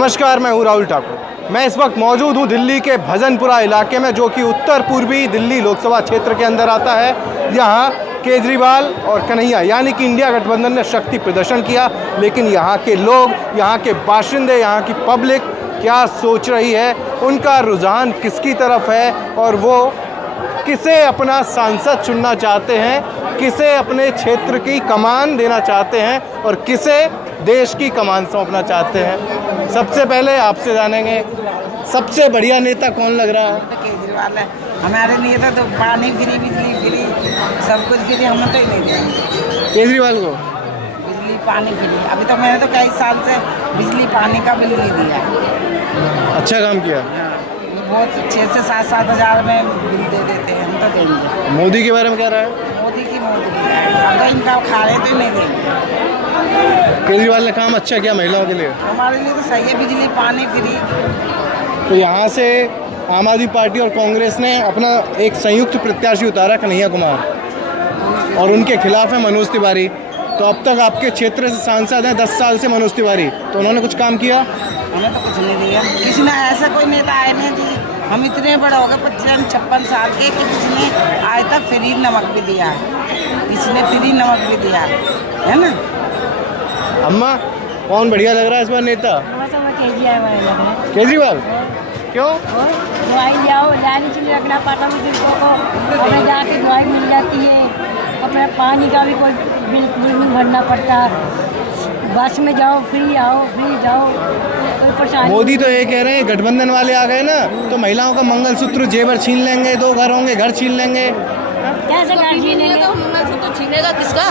नमस्कार, मैं हूं राहुल ठाकुर। मैं इस वक्त मौजूद हूं दिल्ली के भजनपुरा इलाके में, जो कि उत्तर पूर्वी दिल्ली लोकसभा क्षेत्र के अंदर आता है। यहां केजरीवाल और कन्हैया यानी कि इंडिया गठबंधन ने शक्ति प्रदर्शन किया, लेकिन यहां के लोग, यहां के बाशिंदे, यहां की पब्लिक क्या सोच रही है, उनका रुझान किसकी तरफ है और वो किसे अपना सांसद चुनना चाहते हैं, किसे अपने क्षेत्र की कमान देना चाहते हैं और किसे देश की कमान सौंपना चाहते हैं। सबसे पहले आपसे जानेंगे, सबसे बढ़िया नेता कौन लग रहा है? केजरीवाल है हमारे नेता। तो पानी फ्री, बिजली फ्री, सब कुछ फ्री, हम तो ही नहीं देंगे केजरीवाल को। बिजली पानी फ्री। अभी तो मैंने तो कई साल से बिजली पानी का बिल नहीं दिया। अच्छा काम किया। बहुत 6 से 7 हज़ार में बिल दे देते हैं, हम तो देंगे। मोदी के बारे में क्या रहा है? मोदी अब तो इनका खा रहे तो नहीं देंगे। केजरीवाल ने काम अच्छा किया महिलाओं के लिए। हमारे लिए तो सही है, बिजली पानी फ्री। तो यहाँ से आम आदमी पार्टी और कांग्रेस ने अपना एक संयुक्त प्रत्याशी उतारा, कन्हैया कुमार, और उनके खिलाफ है मनोज तिवारी। तो अब तक आपके क्षेत्र से सांसद हैं 10 साल से मनोज तिवारी, तो उन्होंने कुछ काम किया? हमें तो कुछ नहीं दिया। किसी ने ऐसा कोई नेता आए नहीं जी, हम इतने बड़े हो गए 55 साल के कि किसी ने आज तक फ्री नमक भी दिया है, किसी ने फ्री नमक भी दिया है ना। अम्मा, कौन बढ़िया लग रहा है इस बार नेता? केजरीवाल। क्यों? दवाई लियाओ, लाइन के लिए रखना पड़ता है बुजुर्गों को, हमें जाके दवाई मिल जाती है। अपना पानी का भी कोई बिल नहीं भरना पड़ता। बस में जाओ फ्री, आओ फ्री, जाओ, कोई परेशानी। मोदी तो ये कह रहे हैं गठबंधन वाले आ गए ना तो महिलाओं का मंगलसूत्र जेवर छीन लेंगे, 2 घर होंगे, घर छीन लेंगे। कैसे घर छीनेंगे? तो मंगलसूत्र छीनेगा किसका?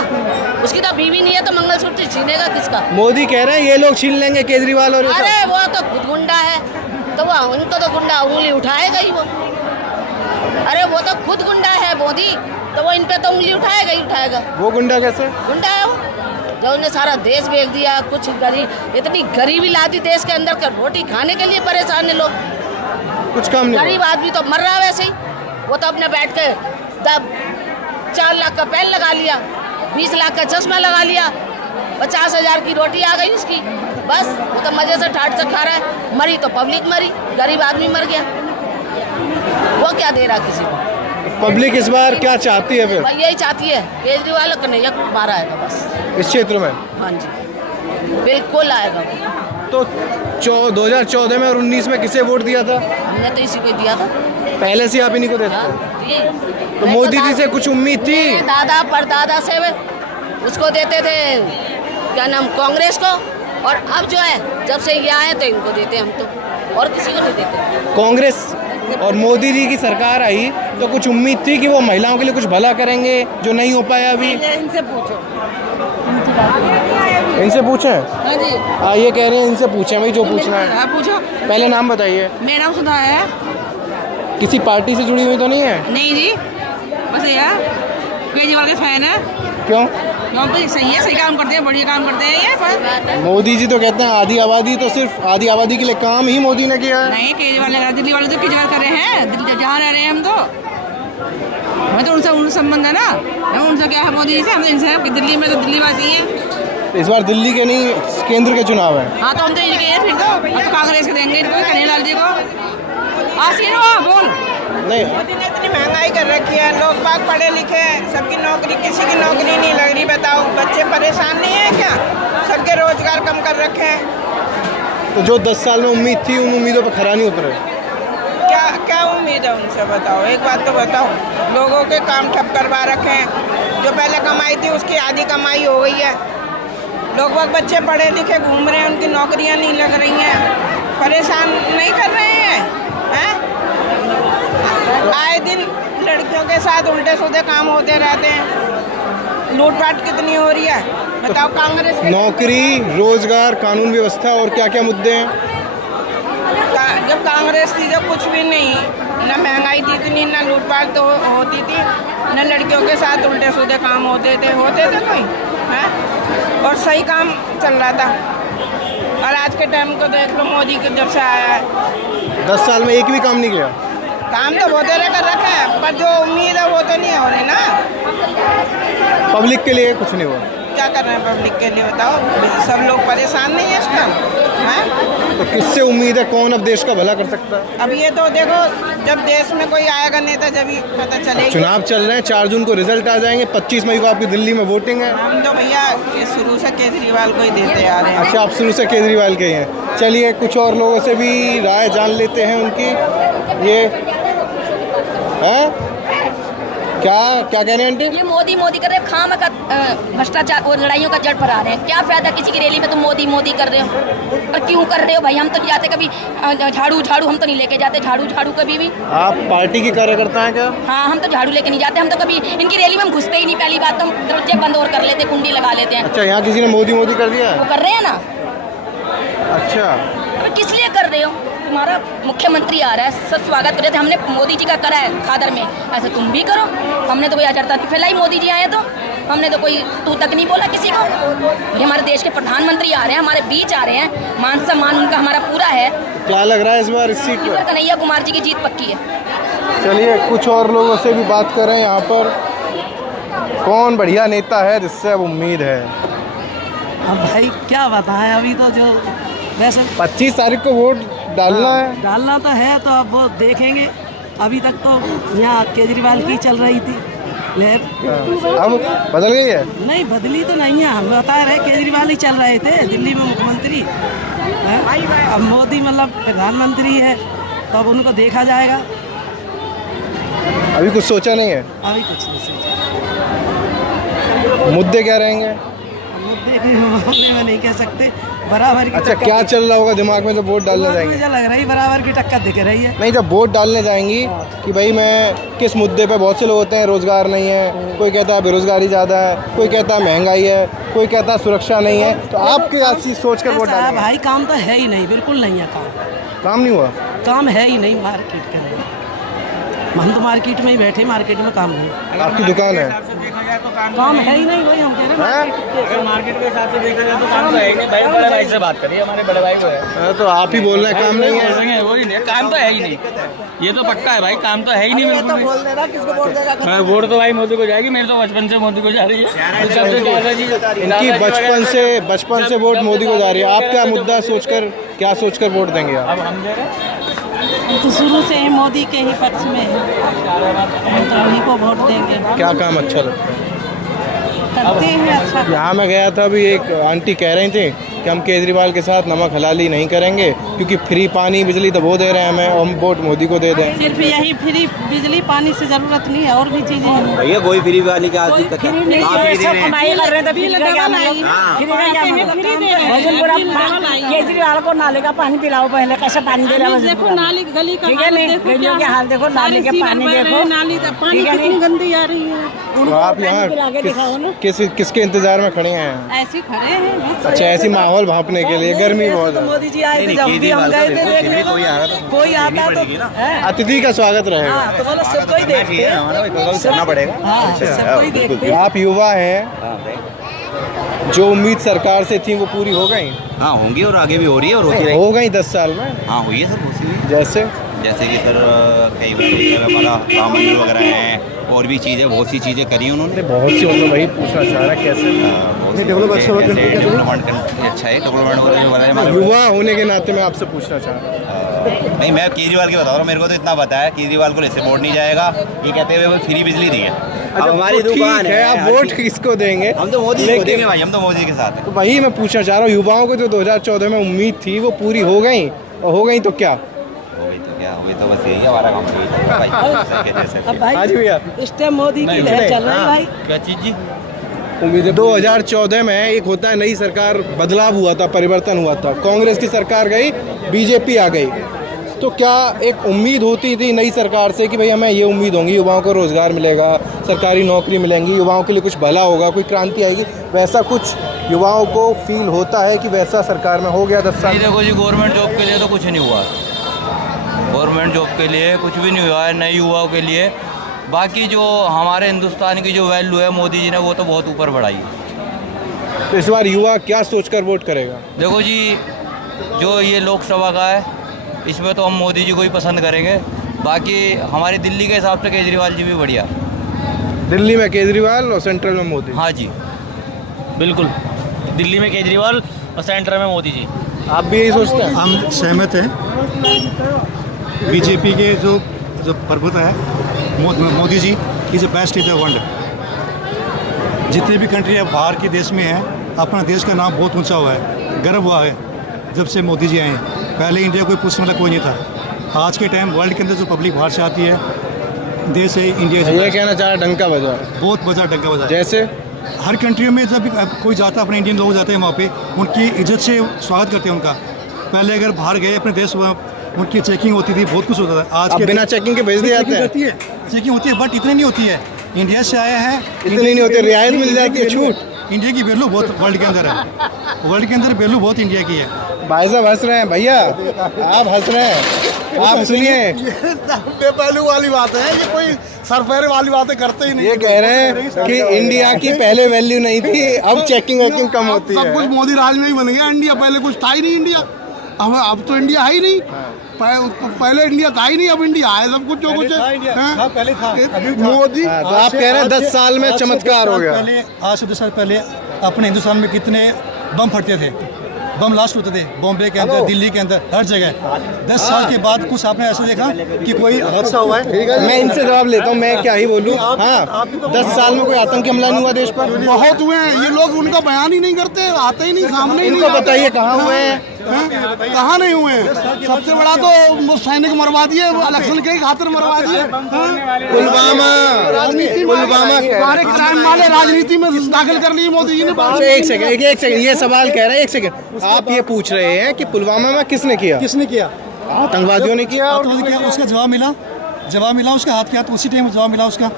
उसकी तो बीवी नहीं है तो मंगलसूत्र छीनेगा किसका? मोदी कह रहे हैं ये लोग छीन लेंगे, केजरीवाल और ये सब। अरे वो तो खुद गुंडा है, तो वो उनको तो गुंडा उंगली उठाएगा ही वो। अरे वो तो खुद गुंडा है मोदी, तो वो इन पे तो उंगली उठाएगा ही उठाएगा। वो गुंडा कैसे? गुंडा है वो, जो उन्हें सारा देश बेच दिया। कुछ गरीब, इतनी गरीबी ला दी देश के अंदर, कर रोटी खाने के लिए परेशान है लोग। कुछ काम नहीं। गरीब आदमी तो मर रहा है वैसे ही। वो तो अपने बैठ के 4 लाख का पेन लगा लिया, 20 लाख का चश्मा लगा लिया, 50 हज़ार की रोटी आ गई उसकी, बस वो तो मज़े से ठाट से खा रहा है। मरी तो पब्लिक मरी, गरीब आदमी मर गया। वो क्या दे रहा किसी को? पब्लिक इस बार क्या चाहती है फिर? भाई यही चाहती है केजरीवाल कन्हैया कुमार आएगा बस इस क्षेत्र में। हाँ जी, बिल्कुल आएगा। तो 2014 में और 19 में किसे वोट दिया था? हमने तो इसी को दिया था पहले से आप इन्हीं को देते हाँ, थे। ये। तो मोदी जी से कुछ उम्मीद थी? दादा परदादा से उसको देते थे, क्या नाम, कांग्रेस को। और अब जो है जब से ये आए तो इनको देते हम तो, और किसी को नहीं देते। कांग्रेस और मोदी जी की सरकार आई तो कुछ उम्मीद थी कि वो महिलाओं के लिए कुछ भला करेंगे, जो नहीं हो पाया अभी? इनसे पूछो। इनसे पूछें? हाँ जी, ये कह रहे हैं इनसे पूछें, भाई जो पूछना है। हाँ पूछो। पहले नाम बताइए। मेरा नाम सुधा है। किसी पार्टी से जुड़ी हुई तो नहीं है? नहीं जी, बस यार केजरीवाल के फैन है। क्यों? क्यों? तो सही है, सही काम करते हैं, बढ़िया काम करते हैं ये। मोदी जी तो कहते हैं आधी आबादी, तो सिर्फ आधी आबादी के लिए काम ही मोदी ने किया है। नहीं, केजरीवाल ने, दिल्ली वाले तो केजरीवाल कर रहे हैं, दिल्ली जहाँ रह रहे हैं हम तो। मैं तो उनसे संबंध है ना, हम उनसे क्या है मोदी जी से, हम तो इनसे दिल्ली में तो दिल्ली वासी हैं। इस बार दिल्ली के नहीं केंद्र के चुनाव है। हाँ तो हम तो इनके हैं, फिर तो अब तो कांग्रेस के देंगे इनको, कन्हैयालाल जी को। आसीन हो बोल। नहीं, मोदी ने इतनी महंगाई कर रखी है, लोग बाग पढ़े लिखे हैं, सबकी नौकरी, किसी की नौकरी नहीं लग रही। बताओ, बच्चे परेशान नहीं है क्या? सबके रोजगार कम कर रखे हैं। तो जो 10 साल में उम्मीद थी उन उम्मीदों पर खरा नहीं उतरे। क्या क्या उम्मीद है उनसे? बताओ, एक बात तो बताओ। लोगों के काम ठप करवा रखे हैं, जो पहले कमाई थी उसकी आधी कमाई हो गई है। लोग बाग बच्चे पढ़े लिखे घूम रहे हैं, उनकी नौकरियां नहीं लग रही हैं, परेशान नहीं कर रहे हैं? आए दिन लड़कियों के साथ उल्टे सीधे काम होते रहते हैं, लूटपाट कितनी हो रही है। बताओ, कांग्रेस नौकरी, रोजगार, कानून व्यवस्था और क्या क्या मुद्दे हैं? जब कांग्रेस थी जब कुछ भी नहीं, ना महंगाई थी इतनी, ना लूटपाट तो होती थी, ना लड़कियों के साथ उल्टे सीधे काम होते थे कोई है, और सही काम चल रहा था। और आज के टाइम को देख लो, मोदी के जब से आया है 10 साल में एक भी काम नहीं किया। काम तो बहुत देर कर रखा है, पर जो उम्मीद है वो तो नहीं हो रही ना। पब्लिक के लिए कुछ नहीं हुआ। क्या कर रहे हैं पब्लिक के लिए? बताओ, सब लोग परेशान नहीं है इस टाइम? तो किससे उम्मीद है, कौन अब देश का भला कर सकता है? अब ये तो देखो, जब देश में कोई आएगा नेता जब ही पता चलेगा। चुनाव चल रहे हैं, 4 जून को रिजल्ट आ जाएंगे, 25 मई को आपकी दिल्ली में वोटिंग है। हम तो भैया शुरू से केजरीवाल को ही देते आ रहे हैं। अच्छा, आप शुरू से केजरीवाल के ही हैं। चलिए कुछ और लोगों से भी राय जान लेते हैं उनकी। ये हैं क्या क्या कह रहे हैं आंटी? ये मोदी मोदी कर रहे हैं, खाम का भ्रष्टाचार और लड़ाइयों का जड़ पर आ रहे हैं। क्या फायदा किसी की रैली में तुम मोदी मोदी कर रहे हो? और क्यों कर रहे हो भाई? हम तो नहीं जाते कभी झाड़ू झाड़ू, हम तो नहीं लेके जाते झाड़ू झाड़ू कभी भी। आप पार्टी के कार्यकर्ता हैं क्या? हाँ, हम तो झाड़ू लेके नहीं जाते, हम तो कभी इनकी रैली में हम घुसते ही नहीं। पहली बात तो हम दरवाजे बंद और कर लेते, कुंडी लगा लेते हैं। अच्छा, यहाँ किसी ने मोदी मोदी कर दिया है? वो कर रहे हैं ना। अच्छा, अबे किस लिए कर रहे हो? तुम्हारा मुख्यमंत्री आ रहा है, सब स्वागत कर रहे थे, हमने मोदी जी का करा है खादर में, ऐसे तुम भी करो। हमने तो कोई अजरता नहीं फैलाई, मोदी जी आए तो हमने तो कोई तू तक नहीं बोला किसी को। ये हमारे देश के प्रधानमंत्री आ रहे हैं, हमारे बीच आ रहे हैं, मान सम्मान उनका हमारा पूरा है। क्या लग रहा है इस बार इस सीट पर? कन्हैया कुमार जी की जीत पक्की है। चलिए कुछ और लोगों से भी बात करें यहाँ पर, कौन बढ़िया नेता है जिससे अब उम्मीद है? अब भाई क्या बताएं, अभी तो जो वैसे 25 तारीख को वोट डालना है। डालना तो है, तो अब वो देखेंगे। अभी तक तो यहाँ केजरीवाल की चल रही थी लहर, अब बदल गई है? नहीं बदली तो नहीं है, हम बता रहे केजरीवाल ही चल रहे थे दिल्ली में मुख्यमंत्री हैं? अब मोदी मतलब प्रधानमंत्री है, तो अब उनको देखा जाएगा। अभी कुछ सोचा नहीं है? अभी कुछ नहीं सोचा। मुद्दे क्या रहेंगे? मुद्दे के मामले में नहीं कह सकते, बराबर की अच्छा, टक्कर क्या चल रहा होगा दिमाग में जब वोट डालने दिमाग में जाएंगे? जो लग रही बराबर की टक्कर दिख रही है। नहीं, जब वोट डालने जाएंगी कि भाई मैं किस मुद्दे पे, बहुत से लोग होते हैं रोजगार नहीं है, कोई कहता है बेरोजगारी ज़्यादा है, कोई कहता है महंगाई है, कोई कहता है सुरक्षा नहीं है, तो आप क्या चीज़ सोच कर वोट ऐसा है डालेंगे? भाई, काम तो है ही नहीं, बिल्कुल नहीं है काम नहीं हुआ? काम है ही नहीं मार्केट का। नहीं, हम तो मार्केट में ही बैठे, मार्केट में काम नहीं। आपकी दुकान है? काम है ही नहीं भाई, हम कह रहे हैं अगर मार्केट के हिसाब से देखा जाए तो काम तो है ही नहीं भाई। बड़े भाई से बात करिए, हमारे बड़े भाई को है। तो आप ही बोल रहे हैं काम नहीं है? वही नहीं, काम तो है ही नहीं, ये तो पक्का है भाई, काम तो है ही नहीं बिल्कुल भी। वोट तो भाई मोदी को जाएगी, मेरे तो बचपन से मोदी को जा रही है। सबसे ज्यादा चीज इनकी बचपन से वोट मोदी को जा रही है। आप क्या मुद्दा सोचकर, क्या सोचकर वोट देंगे आप? अब हम दे रहे हैं तो शुरू से ही मोदी के ही पक्ष में है, हम तो उन्हीं को वोट देंगे। क्या काम अच्छा लगता है? करते हैं अच्छा। यहाँ मैं गया था, अभी एक आंटी कह रही थी कि हम केजरीवाल के साथ नमक हलाली नहीं करेंगे, क्योंकि फ्री पानी बिजली तो वो दे रहे हैं हमें, और हम वोट मोदी को दे दें। सिर्फ यही फ्री बिजली पानी से जरूरत नहीं है, और भी चीजें हैं। भैया कोई फ्री वाली क्या दिक्कत है? नहीं आप फ्री दे रहे हैं। कर रहे थे, बिल डबल आई। केजरीवाल को नाले का पानी पिलाओ, पहले कैसे पानी दे रहा है? देखो नाली गली का हाल देखो, गलियों के हाल देखो, नाले के पानी देखो, नाली का पानी कितनी गंदी आ रही है। तो आप यहाँ किसके इंतजार में खड़े हैं? ऐसे खड़े हैं। अच्छा, ऐसी माहौल भांपने के लिए, गर्मी बहुत है। मोदी जी आए थे, जब भी हम गए थे देखने को, कोई आता तो अतिथि का स्वागत रहेगा। हाँ, तो बोलो सबको ही देखते हैं, करना पड़ेगा। हाँ, सबको ही देखते हैं। आप युवा हैं, जो उम्मीद सरकार से थी वो पूरी हो गई? हाँ होंगी, और आगे भी हो रही है और होती रहेगी। हो गई 10 साल में? हाँ हुई है सर, बहुत सी हुई है। जैसे कि सर कई बार हमारा राम मंदिर वगैरह हैं, और भी चीज़ें, बहुत सी चीज़ें करी हैं उन्होंने। बहुत सी, मतलब वही पूछना चाह रहा कैसे डेवलपमेंट अच्छा है, डेवलपमेंट वगैरह। युवा होने के नाते मैं आपसे पूछना चाह रहा हूँ। नहीं, मैं केजरीवाल की बता रहा हूँ, मेरे को तो इतना पता है केजरीवाल को इससे वोट नहीं जाएगा, ये कहते हुए फ्री बिजली दी है। अब हमारी दुकान है, आप वोट किसको देंगे? हम तो मोदी को देंगे भाई, हम तो मोदी के साथ हैं। तो वही मैं पूछना चाह रहा हूँ, युवाओं को जो 2014 में उम्मीद थी वो पूरी हो गई, और हो गई तो क्या? हो गई तो बस यही हमारा काम है। अब भाई हाँ जी भैया, इस टाइम मोदी की लहर चल रही है भाई। क्या चीज जी? उम्मीदें 2014 में एक होता है नई सरकार, बदलाव हुआ था, परिवर्तन हुआ था, कांग्रेस की सरकार गई, बीजेपी आ गई, तो क्या एक उम्मीद होती थी नई सरकार से कि भाई हमें ये उम्मीद होंगी, युवाओं को रोज़गार मिलेगा, सरकारी नौकरी मिलेंगी, युवाओं के लिए कुछ भला होगा, कोई क्रांति आएगी, वैसा कुछ युवाओं को फील होता है कि वैसा सरकार में हो गया 10 साल? देखो जी, गवर्नमेंट जॉब के लिए तो कुछ नहीं हुआ, गवर्नमेंट जॉब के लिए कुछ भी नहीं हुआ है नए युवाओं के लिए। बाकी जो हमारे हिंदुस्तान की जो वैल्यू है मोदी जी ने वो तो बहुत ऊपर बढ़ाई है। तो इस बार युवा क्या सोचकर वोट करेगा? देखो जी, जो ये लोकसभा का है इसमें तो हम मोदी जी को ही पसंद करेंगे। बाकी हमारी दिल्ली के हिसाब से केजरीवाल जी भी बढ़िया। दिल्ली में केजरीवाल और सेंट्रल में मोदी? हाँ जी, बिल्कुल, दिल्ली में केजरीवाल और सेंटर में मोदी जी। आप भी यही सोचते हैं? हम सहमत हैं। बीजेपी के जो प्रभुत्व है Modi ji is the best in the world. जितने भी कंट्री अब बाहर के देश में हैं, अपना देश का नाम बहुत ऊंचा हुआ है, गर्व हुआ है जब से मोदी जी आए हैं। पहले इंडिया कोई पूछने वाला कोई नहीं था। आज के टाइम वर्ल्ड के अंदर जो पब्लिक बाहर से आती है, देश है इंडिया से, ये कहना चाह डंका बजा, बहुत बजा डंका बजा। जैसे हर कंट्रियों में जब कोई जाता है, अपने इंडियन लोग जाते हैं वहाँ पे, उनकी इज्जत से स्वागत करते हैं उनका। पहले अगर बाहर गए अपने देश, उनकी चेकिंग होती थी, बहुत कुछ होता था। आज के बिना चेकिंग के भेज दिए जाते हैं? चेकिंग होती है बट इतनी नहीं होती है। इंडिया से आया है, इतनी नहीं होती, रियायत मिल जाती है, छूट। इंडिया की वैल्यू बहुत वर्ल्ड के अंदर है, वर्ल्ड के अंदर वैल्यू बहुत इंडिया की है। भाई साहब हंस रहे हैं, भैया आप हंस रहे हैं, आप सुनिए। बेपहलू वाली बात है, ये कोई सरफेरे वाली बातें करते ही नहीं। ये कह रहे हैं कि इंडिया की पहले वैल्यू नहीं थी, अब चेकिंग वेकिंग कम होती है। सब कुछ मोदी राज में ही बन गया। इंडिया पहले कुछ था ही नहीं। इंडिया अब तो इंडिया है ही नहीं। पहले इंडिया था ही नहीं, अब इंडिया है सब कुछ जो कुछ है। पहले था मोदी। तो आप कह रहे हैं 10 साल में चमत्कार हो गया। आज से 10 साल पहले अपने हिंदुस्तान में कितने बम फटते थे, बम लास्ट होते थे बॉम्बे के अंदर, दिल्ली के अंदर, हर जगह। 10 साल के बाद कुछ आपने ऐसा देखा कि कोई हादसा हुआ है? मैं इनसे जवाब लेता हूँ, मैं क्या ही बोलूँ। हाँ, 10 साल में कोई आतंकी हमला नहीं हुआ देश पर? बहुत हुए हैं, ये लोग उनका बयान ही नहीं करते, आते ही नहीं सामने। इनको बताइए कहाँ हुए हैं? कहाँ नहीं हुए हैं? सबसे बड़ा तो वो सैनिक मरवा दिए, वो इलेक्शन के ही खातिर मरवा दिए। पुलवामा सारे क्राइम वाले राजनीति में दाखिल कर लिए मोदी जी ने। एक सेकंड, ये सवाल कह रहे हैं, एक सेकंड। आप ये पूछ रहे हैं कि पुलवामा में किसने किया? किसने किया? आतंकवादियों ने किया। उसका जवाब मिला उसका हाथ के हाथ, उसी टाइम जवाब मिला उसका।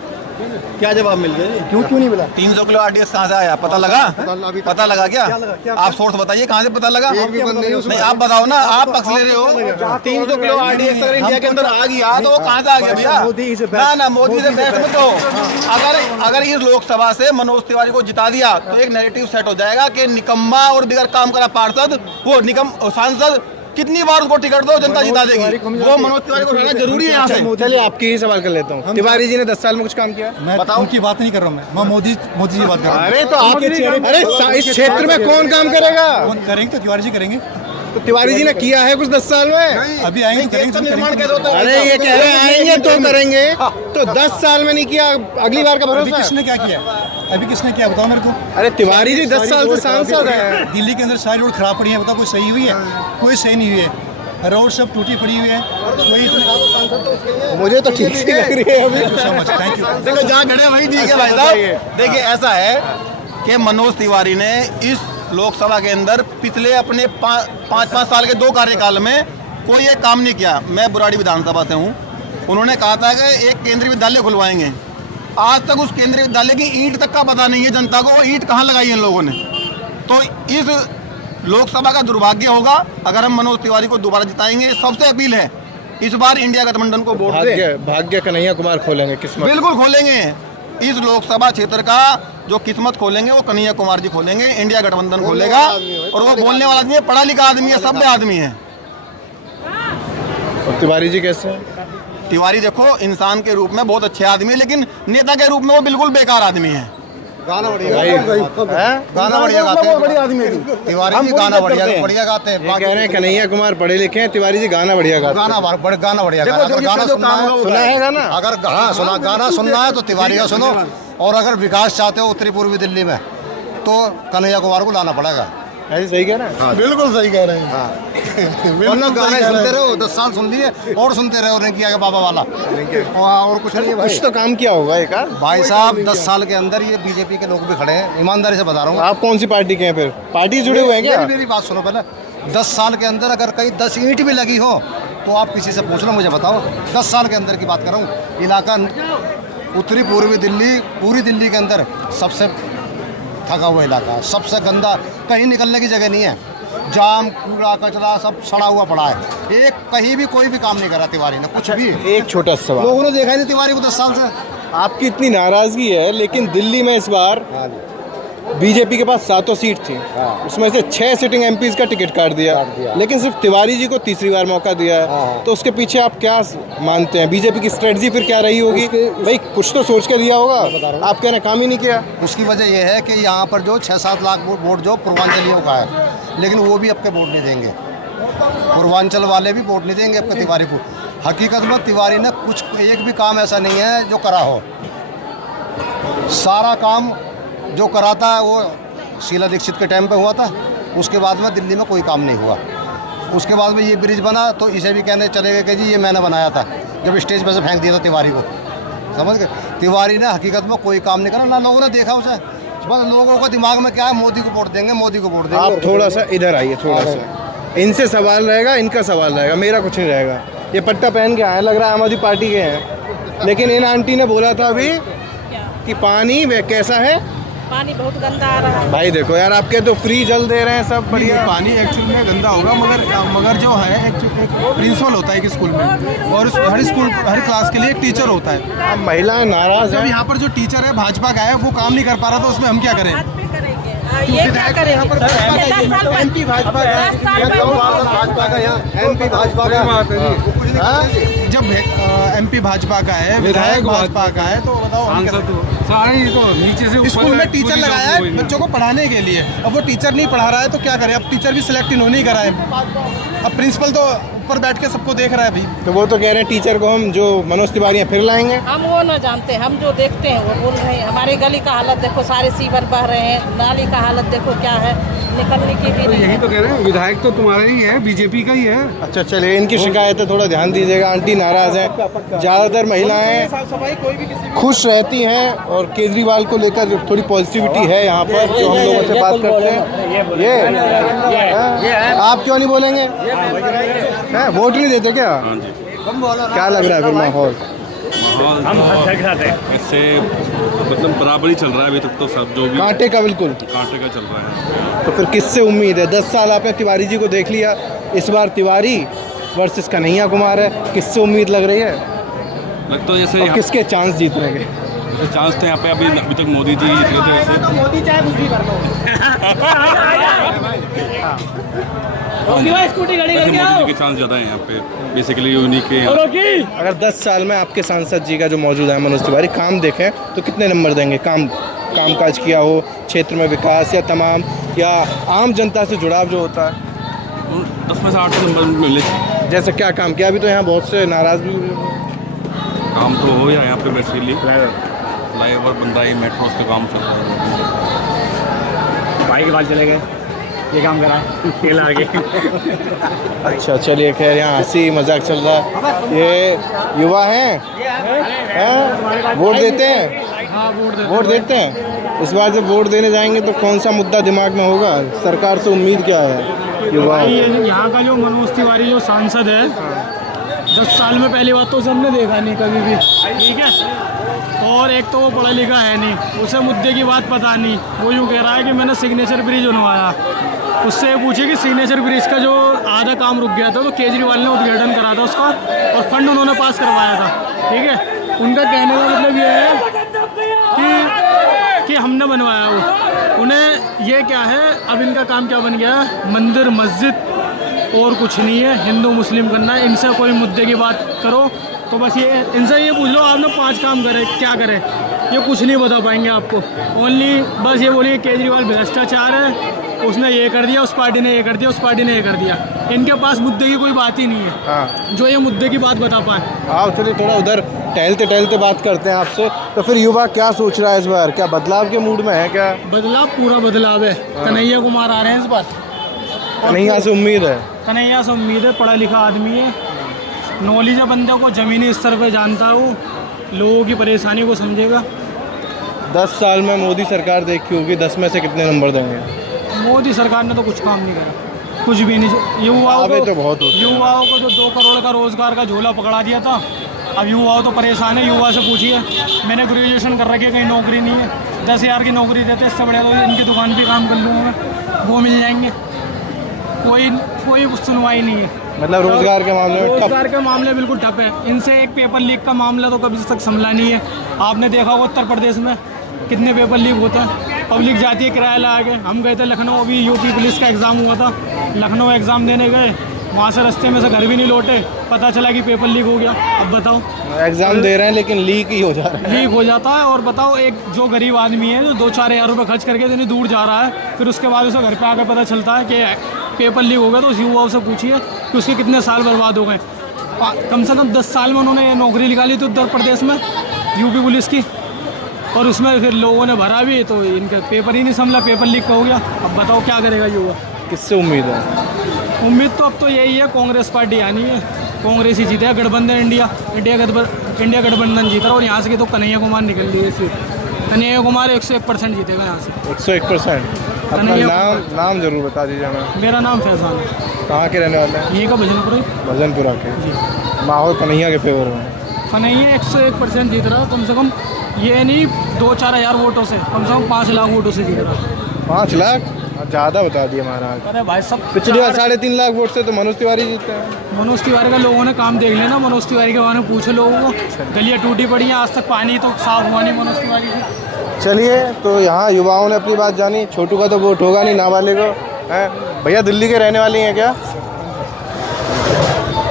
क्या जवाब मिल गया? क्यों नहीं मिला? 300 किलो आरडीएक्स कहाँ से आया, पता लगा? पता लगा क्या? आप सोर्स बताइए कहाँ से पता लगा? नहीं आप बताओ ना, आप पक्ष ले रहे हो। 300 किलो आरडीएक्स अगर इंडिया के अंदर आ गया तो वो कहाँ से आ गया भैया? ना मोदी से बेस्ट मत हो। अगर इस लोकसभा से मनोज तिवारी को जिता दिया तो एक नैरेटिव सेट हो जाएगा कि निकम्मा और बिगर काम करा पार्षद, वो सांसद, कितनी बार उसको टिकट दो जनता जिता देगी। वो मनोज तिवारी को रहना जरूरी है यहाँ से। चलिए आपकी ही सवाल कर लेता हूँ। तिवारी जी ने 10 साल में कुछ काम किया? मैं उनकी बात नहीं कर रहा हूँ, मैं मोदी जी बात कर रहा हूँ। अरे तो आप इस क्षेत्र में कौन काम करेगा? करेंगे तो तिवारी जी करेंगे। तो तिवारी जी ने किया है कुछ 10 साल में? अभी आएंगे तो निर्माण कैसे होता है? अरे ये कह रहे हैं आएंगे तो करेंगे, तो 10 साल में नहीं किया, अगली बार का भरोसा? किसने क्या किया? अभी किसने किया बताओ मेरे को। अरे तिवारी जी 10 साल से सांसद हैं। दिल्ली के अंदर सारी रोड खराब पड़ी है, बताओ कोई सही हुई है? कोई सही नहीं हुई है, रोड सब टूटी पड़ी हुई है। कोई मुझे तो ठीक सी लग रही है अभी। Thank you. देखो जहाँ खड़े वही ठीक है भाई साहब। देखिए ऐसा है कि मनोज तिवारी ने इस लोकसभा के अंदर पिछले अपने 5 साल के 2 कार्यकाल में कोई एक काम नहीं किया। मैं बुराड़ी विधानसभा से हूँ। उन्होंने कहा था कि एक केंद्रीय विद्यालय खुलवाएंगे, आज तक उस केंद्रीय विद्यालय की ईंट तक का पता नहीं है जनता को, वो ईंट कहाँ लगाई इन लोगों ने। तो इस लोकसभा का दुर्भाग्य होगा अगर हम मनोज तिवारी को दोबारा जिताएंगे। सबसे अपील है इस बार इंडिया गठबंधन को वोट दें। भाग्य कन्हैया कुमार खोलेंगे किस्मत? बिल्कुल खोलेंगे। इस लोकसभा क्षेत्र का जो किस्मत खोलेंगे वो कन्हैया कुमार जी खोलेंगे, इंडिया गठबंधन खोलेगा। और वो बोलने वाला आदमी है, पढ़ा लिखा आदमी है, सभ्य आदमी है। और तिवारी जी कैसे? तिवारी देखो इंसान के रूप में बहुत अच्छे आदमी है, लेकिन नेता के रूप में वो बिल्कुल बेकार आदमी है। गाना बढ़िया गाते हैं, बड़ी आदमी है तिवारी जी। गाना बढ़िया गाते हैं। कह रहे हैं कन्हैया कुमार पढ़े लिखे हैं, तिवारी जी गाना बढ़िया गाते हैं। गाना बढ़िया गाना सुना है गाना? अगर गाना सुनना है तो तिवारी का सुनो, और अगर विकास चाहते हो उत्तरी पूर्वी दिल्ली में तो कन्हैया कुमार को लाना पड़ेगा। ऐसे सही कह रहे हैं? बिल्कुल सही कह रहे हैं। गाना सुनते रहो, 10 साल सुन लिए और सुनते रहो, नहीं किया बाबा वाला और कुछ नहीं। कुछ तो काम किया होगा एक आध भाई साहब। 10 साल के अंदर ये बीजेपी के लोग भी खड़े हैं, ईमानदारी से बता रहा हूँ। आप कौन सी पार्टी के हैं फिर? पार्टी जुड़े हुए हैं क्या? मेरी बात सुनो पहले। 10 साल के अंदर अगर कहीं 10 ईंट भी लगी हो तो आप किसी से पूछ लो, मुझे बताओ। 10 साल के अंदर की बात कर रहा हूँ। इलाका उत्तरी पूर्वी दिल्ली, पूरी दिल्ली के अंदर सबसे थका हुआ इलाका, सबसे गंदा, कहीं निकलने की जगह नहीं है। जाम, कूड़ा कचरा सब सड़ा हुआ पड़ा है। एक कहीं भी कोई भी काम नहीं करा तिवारी ने, कुछ भी। एक छोटा सवाल, लोगों ने देखा ही नहीं तिवारी को 10 साल से। आपकी इतनी नाराजगी है, लेकिन दिल्ली में इस बार बीजेपी के पास 7 सीट थी, उसमें से 6 सिटिंग एमपीज का टिकट काट दिया, लेकिन सिर्फ तिवारी जी को तीसरी बार मौका दिया है। तो उसके पीछे आप क्या मानते हैं? बीजेपी की स्ट्रेटजी फिर क्या रही होगी? भाई कुछ तो सोच के दिया होगा, आप कह रहे काम ही नहीं किया। उसकी वजह यह है कि यहाँ पर जो 6-7 लाख वोट जो पूर्वांचलियों का है, लेकिन वो भी आपके वोट नहीं देंगे। पूर्वांचल वाले भी वोट नहीं देंगे आपके तिवारी को। हकीकत में तिवारी ने कुछ एक भी काम ऐसा नहीं है जो करा हो। सारा काम जो करा था वो शीला दीक्षित के टाइम पे हुआ था। उसके बाद में दिल्ली में कोई काम नहीं हुआ। उसके बाद में ये ब्रिज बना तो इसे भी कहने चले गए कि जी ये मैंने बनाया था, जब स्टेज पर से फेंक दिया था तिवारी को। समझ गए? तिवारी ने हकीकत में कोई काम नहीं करा, ना लोगों ने देखा उसे। बस लोगों को दिमाग में क्या है, मोदी को वोट देंगे, मोदी को वोट देंगे। आप थोड़ा सा इधर आइए, थोड़ा सा इनसे सवाल रहेगा, इनका सवाल रहेगा, मेरा कुछ नहीं रहेगा। ये पट्टा पहन के आए, लग रहा है आम आदमी पार्टी के हैं। लेकिन इन आंटी ने बोला था अभी कि पानी वे कैसा है, पानी बहुत गंदा आ रहा है। भाई देखो यार, आपके तो फ्री जल दे रहे हैं सब बढ़िया। पानी एक्चुअली में गंदा होगा, मगर जो है एक प्रिंसिपल होता है एक स्कूल में, और हर क्लास के लिए एक टीचर होता है। महिलाएं नाराज जब हैं। यहाँ पर जो टीचर है भाजपा का है, वो काम नहीं कर पा रहा, तो उसमें हम क्या करें? ये क्या करेंगे? एमपी भाजपा का एमपी भाजपा का जब एमपी भाजपा का है, विधायक भाजपा का है, तो बताओ नीचे से स्कूल में टीचर लगाया है बच्चों को पढ़ाने के लिए। अब वो टीचर नहीं पढ़ा रहा है तो क्या करें? अब टीचर भी सिलेक्ट इन्होंने ही करा है। अब प्रिंसिपल तो ऊपर बैठ के सबको देख रहा है भाई। तो वो तो कह रहे हैं टीचर को हम जो मनोज तिवारी हैं फिर लाएंगे। हम वो ना जानते, हम जो देखते हैं वो बोल रहे हैं। हमारी गली का हालत देखो, सारे सीवर बह रहे हैं, नाली का हालत देखो क्या है, निकलने की भी नहीं। यही तो कह रहे हैं, विधायक तो तुम्हारा ही है, बीजेपी का ही है। अच्छा चलिए, इनकी शिकायतें थोड़ा ध्यान दीजिएगा। आंटी नाराज हैं। ज़्यादातर महिलाएं खुश रहती हैं और केजरीवाल को लेकर थोड़ी पॉजिटिविटी है यहाँ पर, जो हम लोगों से बात करते हैं। ये आप क्यों नहीं बोलेंगे? वोट नहीं देते क्या? क्या लग रहा है फिर माहौल? इससे मतलब बराबरी चल रहा है अभी तक तो, सब जो भी कांटे का, बिल्कुल कांटे का चल रहा है। तो फिर किससे उम्मीद है? 10 साल आपने तिवारी जी को देख लिया, इस बार तिवारी वर्सेस कन्हैया कुमार है। किससे उम्मीद लग रही है? लग तो जैसे किसके चांस जीतने के? चांस थे यहाँ पे अभी तक मोदी जी जीत रहे थे। मोदी चाहे कुछ भी कर लो। मोदी जी के चांस ज़्यादा है यहाँ पे, बेसिकली यूनिक है। अगर 10 साल में आपके सांसद जी का जो मौजूद है मनोज तिवारी, काम देखें तो कितने नंबर देंगे? काम काज किया हो, क्षेत्र में विकास, या तमाम या आम जनता से जुड़ाव जो होता है? 10 में से 8 नंबर मिले। जैसे क्या काम किया? अभी तो यहाँ बहुत से नाराज भी हुए। काम तो हो या यहाँ पे बेसिकली फ्लाईओवर बन रहा है, मेट्रो का काम चल रहा है। भाई के बाल चले गए, ये काम करा खेल आगे। अच्छा चलिए, खैर यहाँ हंसी मजाक चल रहा है। ये युवा हैं, वोट देते हैं? वोट देते हैं। इस बार जब वोट देने जाएंगे तो कौन सा मुद्दा दिमाग में होगा? सरकार से उम्मीद क्या है युवा? यहाँ का जो मनोज तिवारी जो सांसद है, 10 साल में पहली बात तो उसे हमने देखा नहीं कभी भी, ठीक है। और एक तो वो पढ़ा लिखा है नहीं, उसे मुद्दे की बात पता नहीं। वो यूँ कह रहा है कि मैंने सिग्नेचर ब्रिज बनवाया। उससे ये पूछे कि सिग्नेचर ब्रिज का जो आधा काम रुक गया था तो केजरीवाल ने उद्घाटन करा था उसका, और फंड उन्होंने पास करवाया था, ठीक है। उनका कहने का मतलब ये है कि हमने बनवाया वो। उन्हें ये क्या है, अब इनका काम क्या बन गया? मंदिर मस्जिद और कुछ नहीं है, हिंदू मुस्लिम करना है। इनसे कोई मुद्दे की बात करो तो बस ये इनसे ये पूछ लो आपने 5 काम करे, क्या करे? ये कुछ नहीं बता पाएंगे आपको। ओनली बस ये बोलिए केजरीवाल भ्रष्टाचार है, उसने ये कर दिया, उस पार्टी ने ये कर दिया, उस पार्टी ने ये कर दिया। इनके पास मुद्दे की कोई बात ही नहीं है। हाँ। जो ये मुद्दे की बात बता पाए। आओ चलिए थोड़ा उधर टहलते टहलते बात करते हैं आपसे। तो फिर युवा क्या सोच रहा है इस बार? क्या बदलाव के मूड में है क्या? बदलाव, पूरा बदलाव है। कन्हैया कुमार आ रहे हैं इस बार। कन्हैया से उम्मीद है? कन्हैया से उम्मीद है, पढ़ा लिखा आदमी है, नॉलेज है बंदे को, ज़मीनी स्तर पर जानता है, वो लोगों की परेशानी को समझेगा। 10 साल में मोदी सरकार देखी होगी, 10 में से कितने नंबर देंगे? मोदी सरकार ने तो कुछ काम नहीं करा, कुछ भी नहीं। युवाओं को तो बहुत युवाओं को जो 2 करोड़ का रोजगार का झोला पकड़ा दिया था, अब युवाओं तो परेशान है। युवा से पूछिए, मैंने ग्रेजुएशन कर रखी है, कहीं नौकरी नहीं है। 10,000 की नौकरी देते, इससे बढ़िया तो इनकी दुकान पे काम कर लूँगा मैं, वो मिल जाएंगे। कोई सुनवाई नहीं है। मतलब रोजगार के मामले में रोजगार के मामले बिल्कुल ठप है। इनसे एक पेपर लीक का मामला तो कभी तक संभला नहीं है। आपने देखा होगा उत्तर प्रदेश में कितने पेपर लीक होते हैं, पब्लिक जाती है किराया लगा के। हम गए थे लखनऊ, अभी यूपी पुलिस का एग्ज़ाम हुआ था, लखनऊ एग्ज़ाम देने गए, वहाँ से रास्ते में से घर भी नहीं लौटे, पता चला कि पेपर लीक हो गया। अब बताओ, एग्ज़ाम दे रहे हैं लेकिन लीक ही हो जा रहा है। लीक हो जाता है। और बताओ, एक जो गरीब आदमी है जो 2-4 हज़ार रुपये खर्च करके इतनी दूर जा रहा है, फिर उसके बाद उसे घर पे आकर पता चलता है कि पेपर लीक हो गया, तो उस युवा से पूछिए कि उसके कितने साल बर्बाद हो गए। कम से कम 10 साल में उन्होंने नौकरी निकाली थी उत्तर प्रदेश में यूपी पुलिस की, और उसमें फिर लोगों ने भरा भी, तो इनका पेपर ही नहीं संभला, पेपर लीक हो गया। अब बताओ क्या करेगा युवा? किससे उम्मीद है? उम्मीद तो अब तो यही है, कांग्रेस पार्टी आनी है, कांग्रेस ही जीतेगा। गठबंधन इंडिया गठबंधन जीता है। और यहाँ से की तो कन्हैया कुमार निकल रही है सीट। कन्हैया कुमार 101% जीतेगा यहाँ से। 101%। अपना नाम जरूर बता दीजिए हमें। मेरा नाम फैजान है। कहाँ के रहने वाले हैं? यहीं का भजनपुरा के जी। माहौल कन्हैया के फेवर में? कन्हैया 101% जीत रहा है। कम से कम ये नहीं 2-4 हज़ार वोटों से, कम से कम 5 लाख वोटों से जीत रहा है। 5 लाख? ज़्यादा बता दिए महाराज। अरे भाई सब पिछली बार 3.5 लाख वोट से तो मनोज तिवारी जीते हैं। मनोज तिवारी का लोगों ने काम देख लेना, मनोज तिवारी के बारे में पूछो लोगों को। गलियाँ टूटी पड़ी हैं, आज तक पानी तो साफ हुआ नहीं मनोज तिवारी से। चलिए, तो यहाँ युवाओं ने अपनी बात जानी। छोटू का तो वोट होगा नहीं, नाबालिग को है। भैया दिल्ली के रहने वाली हैं क्या?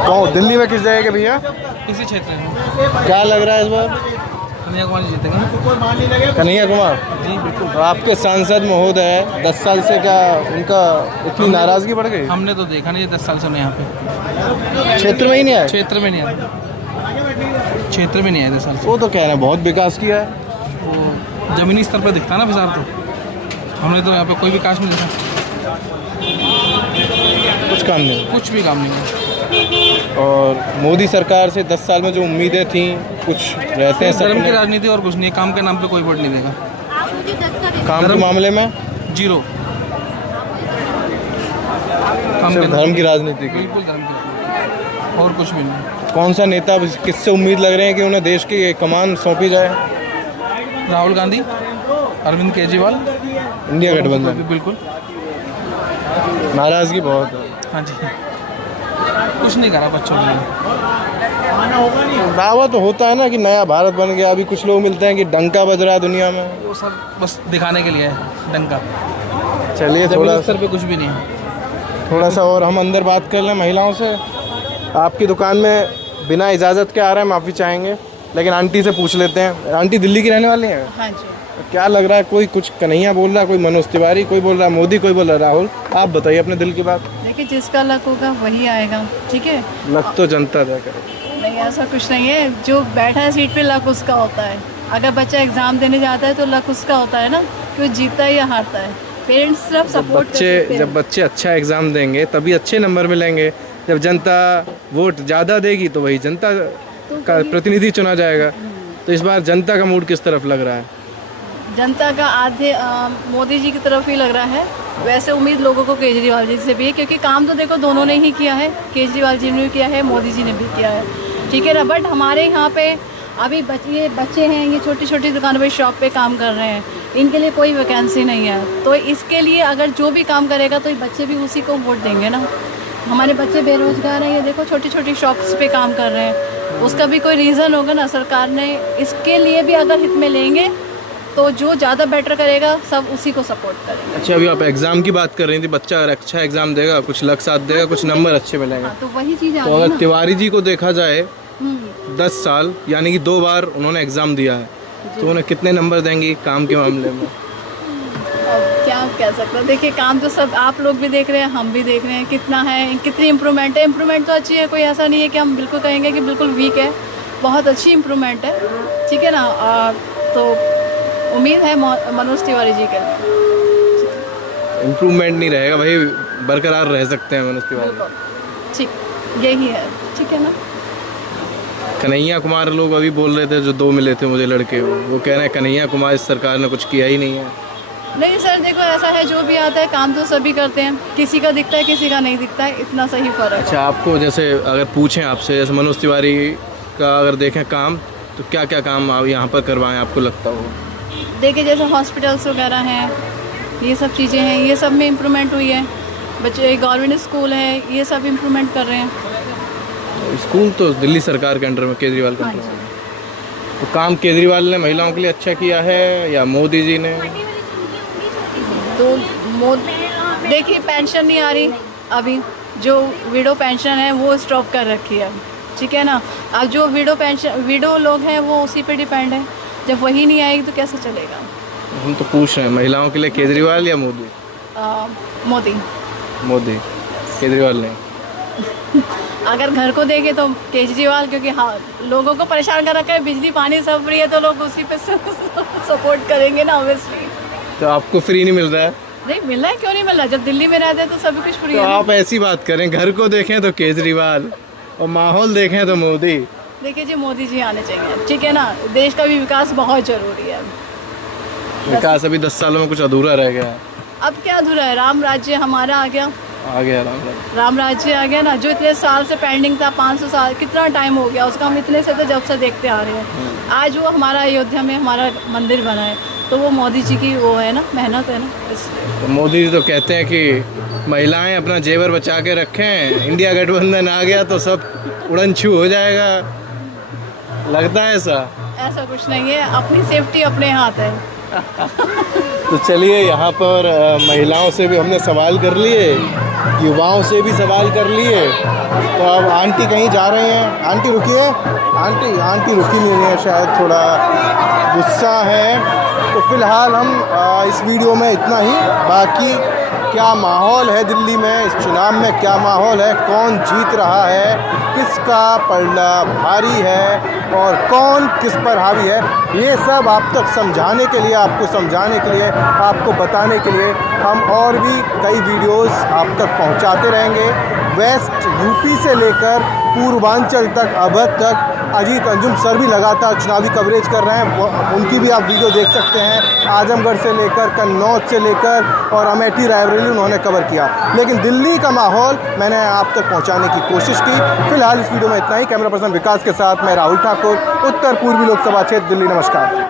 कौन दिल्ली में किस जगह के भैया? इसी क्षेत्र में। क्या लग रहा है इस बार? कन्हैया कुमार जीतेंगे। कन्हैया कुमार जी बिल्कुल। तो आपके सांसद महोदय 10 साल से क्या उनका इतनी नाराजगी बढ़ गई? हमने तो देखा नहीं 10 साल से। यहाँ पे क्षेत्र में ही नहीं आए? क्षेत्र में नहीं आए, क्षेत्र में नहीं आए 10 साल से। वो तो कह रहे हैं बहुत विकास किया है। वो ज़मीनी स्तर पर दिखता ना फिर तो, हमने तो यहाँ पे कोई विकास नहीं देखा। कुछ काम नहीं, कुछ भी काम नहीं है। और मोदी सरकार से 10 साल में जो उम्मीदें थी, कुछ रहते हैं धर्म की राजनीति और कुछ नहीं। काम के नाम पे कोई वोट नहीं देगा। काम के मामले में 0। धर्म की राजनीति की? बिल्कुल धर्म की, और कुछ भी नहीं। कौन सा नेता, किससे उम्मीद लग रहे हैं कि उन्हें देश की कमान सौंपी जाए? राहुल गांधी, अरविंद केजरीवाल, इंडिया गठबंधन। बिल्कुल। नाराजगी बहुत है। हाँ जी, कुछ नहीं करा बच्चों के लिए। दावा तो होता है ना कि नया भारत बन गया। अभी कुछ लोग मिलते हैं कि डंका बज रहा है दुनिया में। वो सब बस दिखाने के लिए है, डंका। चलिए, थोड़ा स्तर पे कुछ भी नहीं है। थोड़ा सा और हम अंदर बात कर लें महिलाओं से। आपकी दुकान में बिना इजाज़त के आ रहे हैं, माफ़ी चाहेंगे, लेकिन आंटी से पूछ लेते हैं। आंटी दिल्ली की रहने वाली हैं? हाँ जी। क्या लग रहा है? कोई कुछ कन्हैया बोल रहा है, कोई मनोज तिवारी, कोई बोल रहा है मोदी, कोई बोल रहा है राहुल। आप बताइए अपने दिल की बात। देखिए, जिसका लक होगा वही आएगा, ठीक है। लक तो जनता तय करे। नहीं, ऐसा कुछ नहीं है। जो बैठा है सीट पे लक उसका होता है। अगर बच्चा एग्ज़ाम देने जाता है तो लक उसका होता है ना, कि वो जीतता है या हारता है। पेरेंट्स सिर्फ सपोर्ट करते हैं। जब बच्चे अच्छा एग्ज़ाम देंगे तभी अच्छे नंबर मिलेंगे। जब जनता वोट ज़्यादा देगी तो वही जनता का प्रतिनिधि चुना जाएगा। तो इस बार जनता का मूड किस तरफ लग रहा है? जनता का आधे मोदी जी की तरफ ही लग रहा है। वैसे उम्मीद लोगों को केजरीवाल जी से भी है, क्योंकि काम तो देखो दोनों ने ही किया है। केजरीवाल जी ने भी किया है, मोदी जी ने भी किया है, ठीक है ना। बट हमारे यहाँ पे अभी बच्चे हैं, ये छोटी छोटी दुकानों पे शॉप पे काम कर रहे हैं, इनके लिए कोई वैकेंसी नहीं है। तो इसके लिए अगर जो भी काम करेगा तो बच्चे भी उसी को वोट देंगे ना। हमारे बच्चे बेरोजगार हैं, ये देखो छोटी छोटी शॉप्स पे काम कर रहे हैं, उसका भी कोई रीज़न होगा ना। सरकार ने इसके लिए भी अगर हित में लेंगे तो जो ज़्यादा बेटर करेगा सब उसी को सपोर्ट करेंगे। अच्छा, अभी आप एग्ज़ाम की बात कर रही थी। बच्चा अगर अच्छा एग्ज़ाम देगा, कुछ लक साथ देगा, कुछ नंबर अच्छे मिलेंगे। तो वही चीज़ तो अगर तिवारी जी को देखा जाए 10 साल यानी कि 2 बार उन्होंने एग्ज़ाम दिया है, तो उन्हें कितने नंबर देंगी काम के मामले में? अब क्या कह सकते हैं। देखिए, काम तो सब आप लोग भी देख रहे हैं, हम भी देख रहे हैं कितना है, कितनी इम्प्रूवमेंट है। इम्प्रूवमेंट तो अच्छी है, कोई ऐसा नहीं है कि हम बिल्कुल कहेंगे कि बिल्कुल वीक है। बहुत अच्छी इम्प्रूवमेंट है, ठीक है ना। तो उम्मीद है मनोज तिवारी जी के लिए। इम्प्रूवमेंट नहीं रहेगा, वही बरकरार रह सकते हैं मनोज तिवारी। ठीक, यही है, ठीक है ना। कन्हैया कुमार लोग अभी बोल रहे थे, जो 2 मिले थे मुझे लड़के, वो कह रहे हैं कन्हैया कुमार इस सरकार ने कुछ किया ही नहीं है। नहीं सर, देखो ऐसा है, जो भी आता है काम तो सभी करते हैं। किसी का दिखता है, किसी का नहीं दिखता है, इतना सही फ़र्क है। अच्छा, आपको जैसे अगर पूछें आपसे, जैसे मनोज तिवारी का अगर देखें काम, तो क्या क्या काम आप यहाँ पर करवाएं आपको लगता हो? देखिए, जैसे हॉस्पिटल्स वगैरह हैं, ये सब चीज़ें हैं, ये सब में इम्प्रूवमेंट हुई है। बच्चे गवर्नमेंट स्कूल है, ये सब इम्प्रूवमेंट कर रहे हैं। स्कूल तो दिल्ली सरकार के अंडर में, केजरीवाल के अंडर में। तो काम केजरीवाल ने महिलाओं के लिए अच्छा किया है या मोदी जी ने? तो देखिए, पेंशन नहीं आ रही अभी जो विडो पेंशन है वो स्टॉप कर रखी है, ठीक है ना। अब जो विडो लोग हैं वो उसी पे डिपेंड है, जब वही नहीं आएगी तो कैसे चलेगा। हम तो पूछ रहे हैं महिलाओं के लिए केजरीवाल या मोदी? मोदी, केजरीवाल नहीं। अगर घर को देखे तो केजरीवाल, क्योंकि हाँ लोगों को परेशान कर रखा है, बिजली पानी सब फ्री है तो लोग उसी पे सपोर्ट करेंगे ना ऑब्वियसली। तो आपको फ्री नहीं मिल रहा है? नहीं मिल रहा है, क्यों नहीं मिल रहा, जब दिल्ली में रहते हैं तो सभी कुछ फ्री तो है। आप ऐसी बात करें, घर को देखें तो केजरीवाल और माहौल देखें तो मोदी। देखिए जी, मोदी जी आने चाहिए, ठीक है ना। देश का भी विकास बहुत जरूरी है। विकास अभी 10 सालों में कुछ अधूरा रह गया है। अब क्या अधूरा है, राम राज्य हमारा आ गया राम राज्य आ गया ना, जो इतने साल से पेंडिंग था, 500 साल कितना टाइम हो गया उसका, हम इतने से तो जब से देखते आ रहे हैं। आज वो हमारा अयोध्या में हमारा मंदिर बना है तो वो मोदी जी की वो है ना, मेहनत है ना, इसलिए। तो मोदी जी तो कहते हैं कि महिलाएं अपना जेवर बचा के रखें, इंडिया गठबंधन आ गया तो सब उड़न छू हो जाएगा, लगता है ऐसा कुछ नहीं है, अपनी सेफ्टी अपने हाथ है। तो चलिए, यहाँ पर महिलाओं से भी हमने सवाल कर लिए, युवाओं से भी सवाल कर लिए। तो अब आंटी कहीं जा रहे हैं। आंटी रुकिए, आंटी रुकी नहीं है, शायद थोड़ा गुस्सा है। तो फिलहाल हम इस वीडियो में इतना ही। बाकी क्या माहौल है दिल्ली में, इस चुनाव में क्या माहौल है, कौन जीत रहा है, किसका पलड़ा भारी है और कौन किस पर हावी है, ये सब आप तक समझाने के लिए, आपको समझाने के लिए, आपको बताने के लिए हम और भी कई वीडियोस आप तक पहुंचाते रहेंगे। वेस्ट यूपी से लेकर पूर्वांचल तक, अवध तक अजीत अंजुम सर भी लगातार चुनावी कवरेज कर रहे हैं, उनकी भी आप वीडियो देख सकते हैं। आजमगढ़ से लेकर कन्नौज से लेकर और अमेठी रायबरेली उन्होंने कवर किया। लेकिन दिल्ली का माहौल मैंने आप तक पहुंचाने की कोशिश की। फिलहाल इस वीडियो में इतना ही। कैमरा पर्सन विकास के साथ मैं राहुल ठाकुर, उत्तर पूर्वी लोकसभा क्षेत्र, दिल्ली। नमस्कार।